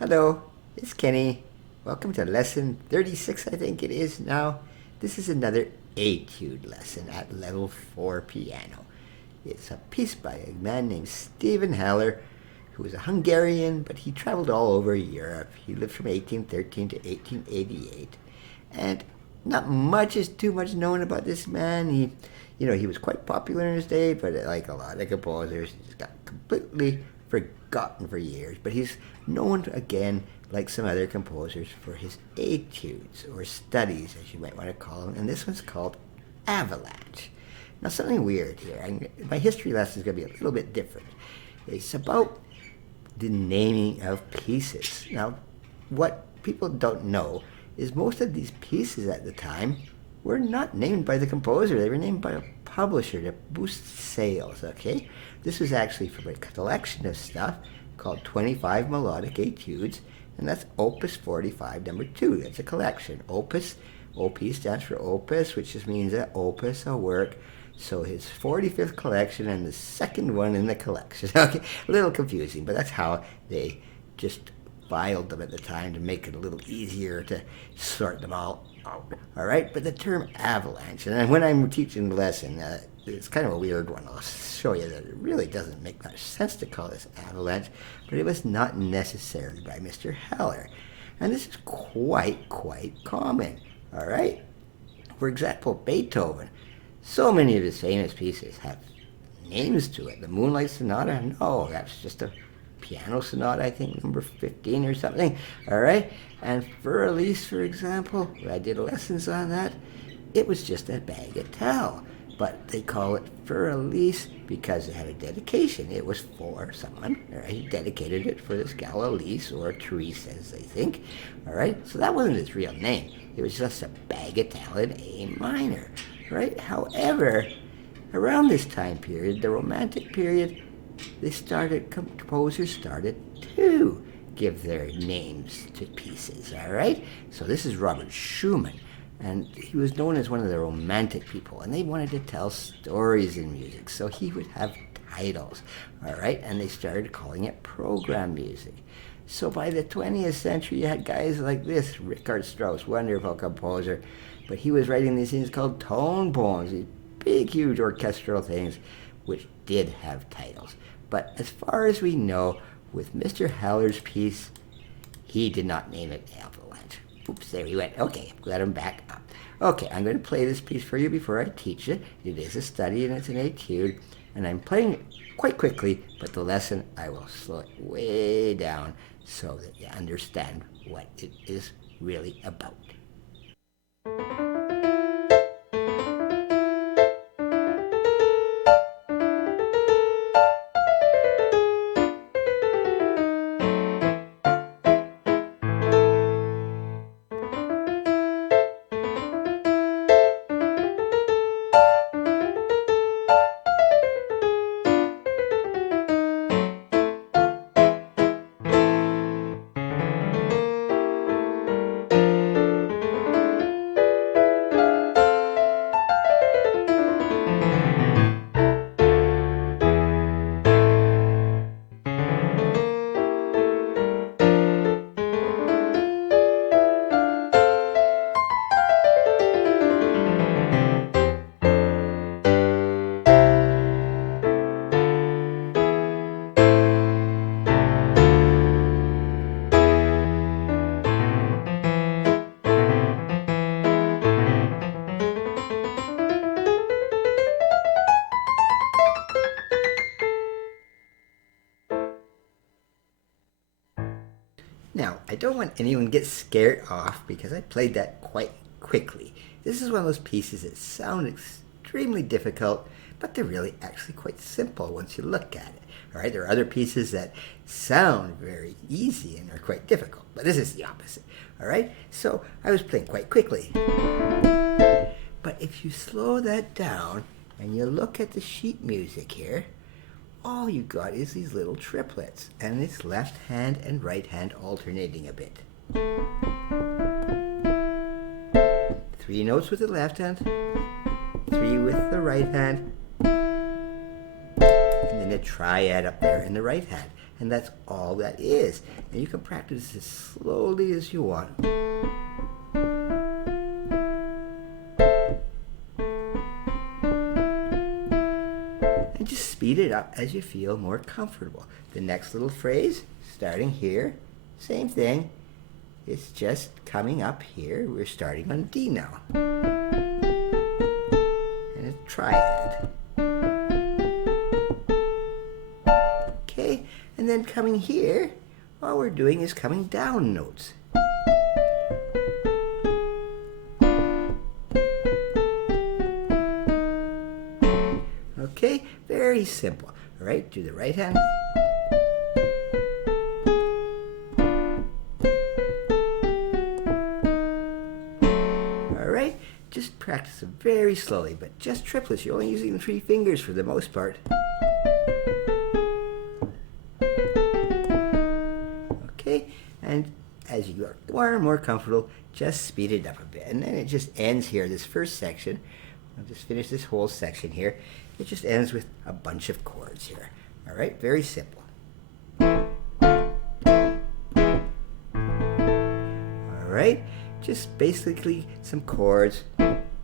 Hello, it's Kenny. Welcome to lesson 36, I think it is now. This is another etude lesson at level 4 piano. It's a piece by a man named Stephen Haller, who was a Hungarian, but he traveled all over Europe. He lived from 1813 to 1888. And not much is too much known about this man. He was quite popular in his day, but like a lot of composers, he just got completely forgotten for years. But he's known again, like some other composers, for his etudes, or studies as you might want to call them. And this one's called Avalanche. Now, something weird here. My history lesson is going to be a little bit different. It's about the naming of pieces. Now, what people don't know is most of these pieces at the time were not named by the composer. They were named by a publisher to boost sales, okay? This was actually from a collection of stuff called 25 Melodic Etudes, and that's Opus 45, number 2. That's a collection. Opus, OP stands for opus, which just means an opus, a work. So his 45th collection and the second one in the collection. Okay, a little confusing, but that's how they just filed them at the time to make it a little easier to sort them all out. All right, but the term avalanche, and when I'm teaching the lesson, it's kind of a weird one. I'll show you that it really doesn't make much sense to call this avalanche, but it was not necessarily by Mr. Haller. And this is quite common. All right? For example, Beethoven. So many of his famous pieces have names to it. The Moonlight Sonata, no, that's just a piano sonata, I think, number 15 or something. All right? And Für Elise, for example, I did lessons on that. It was just a bagatelle. But they call it Für Elise because it had a dedication. It was for someone. All right? He dedicated it for this gal Elise, or Therese, as they think. All right? So that wasn't his real name. It was just a bagatelle in A minor. Right? However, around this time period, the Romantic period, composers started to give their names to pieces, all right? So this is Robert Schumann, and he was known as one of the Romantic people, and they wanted to tell stories in music, so he would have titles, all right? And they started calling it program music. So by the 20th century, you had guys like this, Richard Strauss, wonderful composer, but he was writing these things called tone poems, these big, huge orchestral things, which did have titles. But as far as we know, with Mr. Haller's piece, he did not name it Avalanche. Oops, there he went. Okay, let him back up. Okay, I'm going to play this piece for you before I teach it. It is a study and it's an etude, and I'm playing it quite quickly, but the lesson I will slow it way down so that you understand what it is really about. Now, I don't want anyone to get scared off because I played that quite quickly. This is one of those pieces that sound extremely difficult, but they're really actually quite simple once you look at it. All right, there are other pieces that sound very easy and are quite difficult, but this is the opposite. All right, so I was playing quite quickly. But if you slow that down and you look at the sheet music here, all you got is these little triplets, and it's left hand and right hand alternating a bit. 3 notes with the left hand, 3 with the right hand, and then a triad up there in the right hand. And that's all that is. And you can practice as slowly as you want. And just speed it up as you feel more comfortable. The next little phrase, starting here, same thing. It's just coming up here. We're starting on D now. And a triad. Okay, and then coming here, all we're doing is coming down notes. Okay, very simple. All right, do the right hand. All right, just practice them very slowly, but just triplets. You're only using the 3 fingers for the most part. Okay, and as you get more and more comfortable, just speed it up a bit. And then it just ends here, this first section. I'll just finish this whole section here. It just ends with a bunch of chords here. All right, very simple. All right, just basically some chords.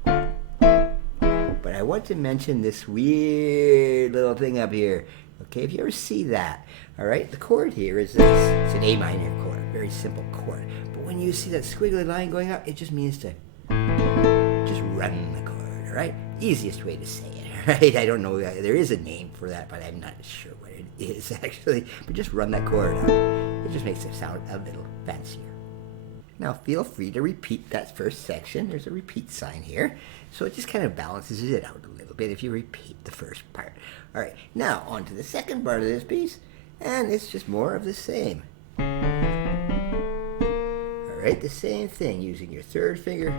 But I want to mention this weird little thing up here. Okay, if you ever see that, all right, the chord here is this. It's an A minor chord, very simple chord. But when you see that squiggly line going up, it just means to just run the chord, all right? Easiest way to say it. Right? I don't know, there is a name for that, but I'm not sure what it is actually. But just run that chord up. It just makes it sound a little fancier. Now feel free to repeat that first section. There's a repeat sign here. So it just kind of balances it out a little bit if you repeat the first part. All right, now on to the second part of this piece, and it's just more of the same. All right, the same thing, using your 3rd finger.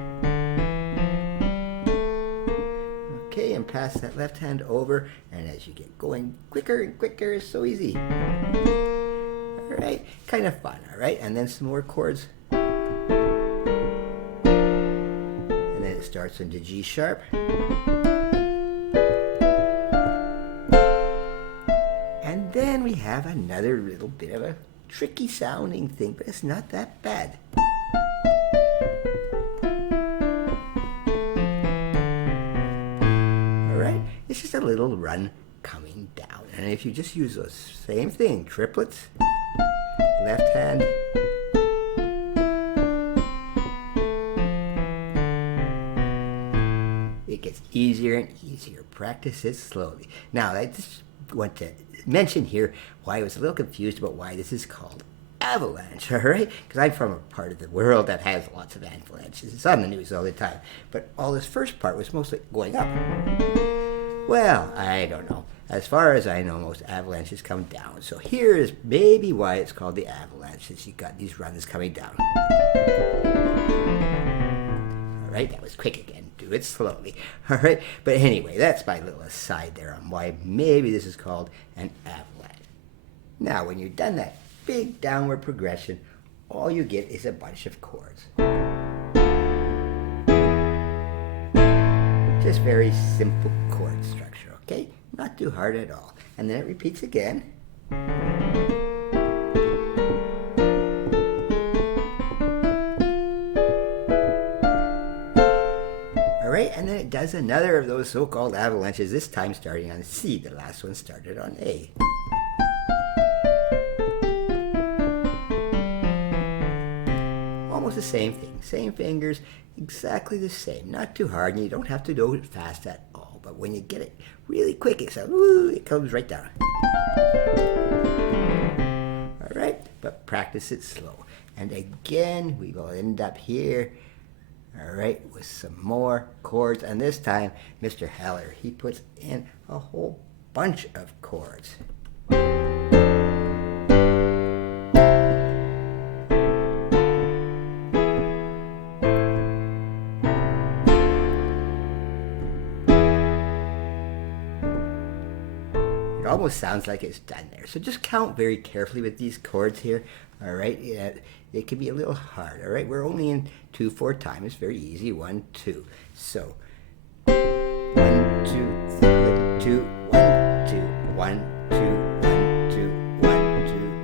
Okay, and pass that left hand over, and as you get going quicker and quicker, it's so easy. All right, kind of fun, all right? And then some more chords. And then it starts into G sharp. And then we have another little bit of a tricky sounding thing, but it's not that bad. It's just a little run coming down. And if you just use those same thing, triplets, left hand, it gets easier and easier. Practice it slowly. Now, I just want to mention here why I was a little confused about why this is called Avalanche, all right? Because I'm from a part of the world that has lots of avalanches. It's on the news all the time. But all this first part was mostly going up. Well, I don't know. As far as I know, most avalanches come down. So here is maybe why it's called the avalanche, since you got these runs coming down. All right, that was quick again. Do it slowly. All right, but anyway, that's my little aside there on why maybe this is called an avalanche. Now, when you've done that big downward progression, all you get is a bunch of chords. Just very simple chord structure, okay? Not too hard at all. And then it repeats again. All right, and then it does another of those so-called avalanches, this time starting on C. The last one started on A. Almost the same thing, same fingers, exactly the same. Not too hard, and you don't have to do it fast at all. But when you get it really quick, it sounds, woo, it comes right down. All right, but practice it slow. And again, we will end up here, all right, with some more chords. And this time, Mr. Heller, he puts in a whole bunch of chords. It almost sounds like it's done there. So just count very carefully with these chords here. All right, it can be a little hard. All right, we're only in 2/4 time. It's very easy. 1, 2. So 1, 2, 3, 2, 1, 2, 1, 2, 1, 2, 1, 2,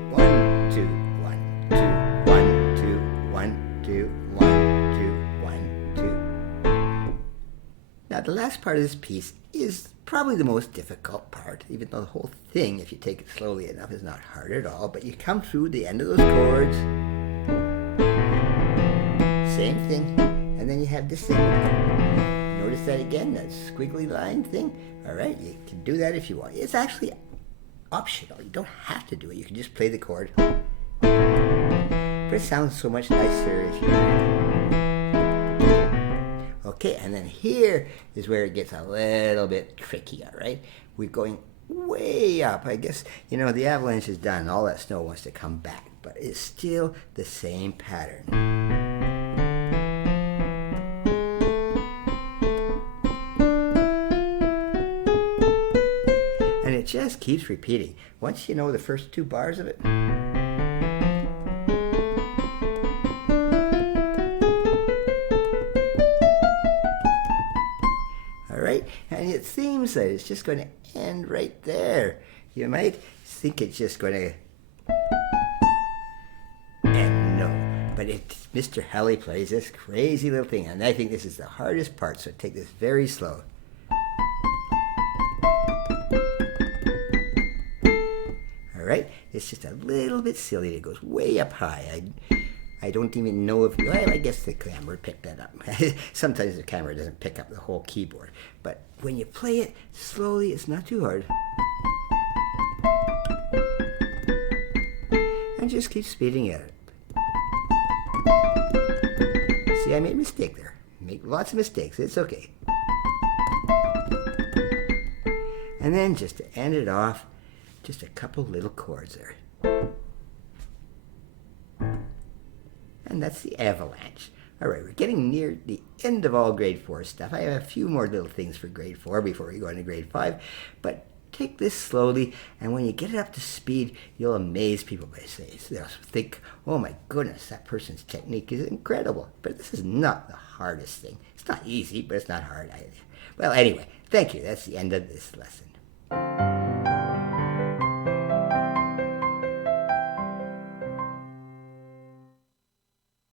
Now, the last part of this piece is probably the most difficult part, even though the whole thing, if you take it slowly enough, is not hard at all. But you come through the end of those chords, same thing, and then you have this thing. Notice that again, that squiggly line thing. All right, you can do that if you want. It's actually optional. You don't have to do it. You can just play the chord. But it sounds so much nicer if you... Okay, and then here is where it gets a little bit tricky, all right? We're going way up. I guess, you know, the avalanche is done. All that snow wants to come back, but it's still the same pattern. And it just keeps repeating. Once you know the first two bars of it, right? And it seems that it's just going to end right there. You might think it's just going to end. No, but Mr. Helly plays this crazy little thing, and I think this is the hardest part, so take this very slow. All right? It's just a little bit silly. It goes way up high. I don't even know if... Well, I guess the camera picked that up. Sometimes the camera doesn't pick up the whole keyboard. But when you play it slowly, it's not too hard. And just keep speeding at it. See, I made a mistake there. Make lots of mistakes. It's okay. And then just to end it off, just a couple little chords there. And that's the Avalanche. All right, we're getting near the end of all grade 4 stuff. I have a few more little things for grade 4 before we go into grade 5. But take this slowly, and when you get it up to speed, you'll amaze people by saying, they'll think, oh my goodness, that person's technique is incredible. But this is not the hardest thing. It's not easy, but it's not hard either. Well, anyway, thank you. That's the end of this lesson.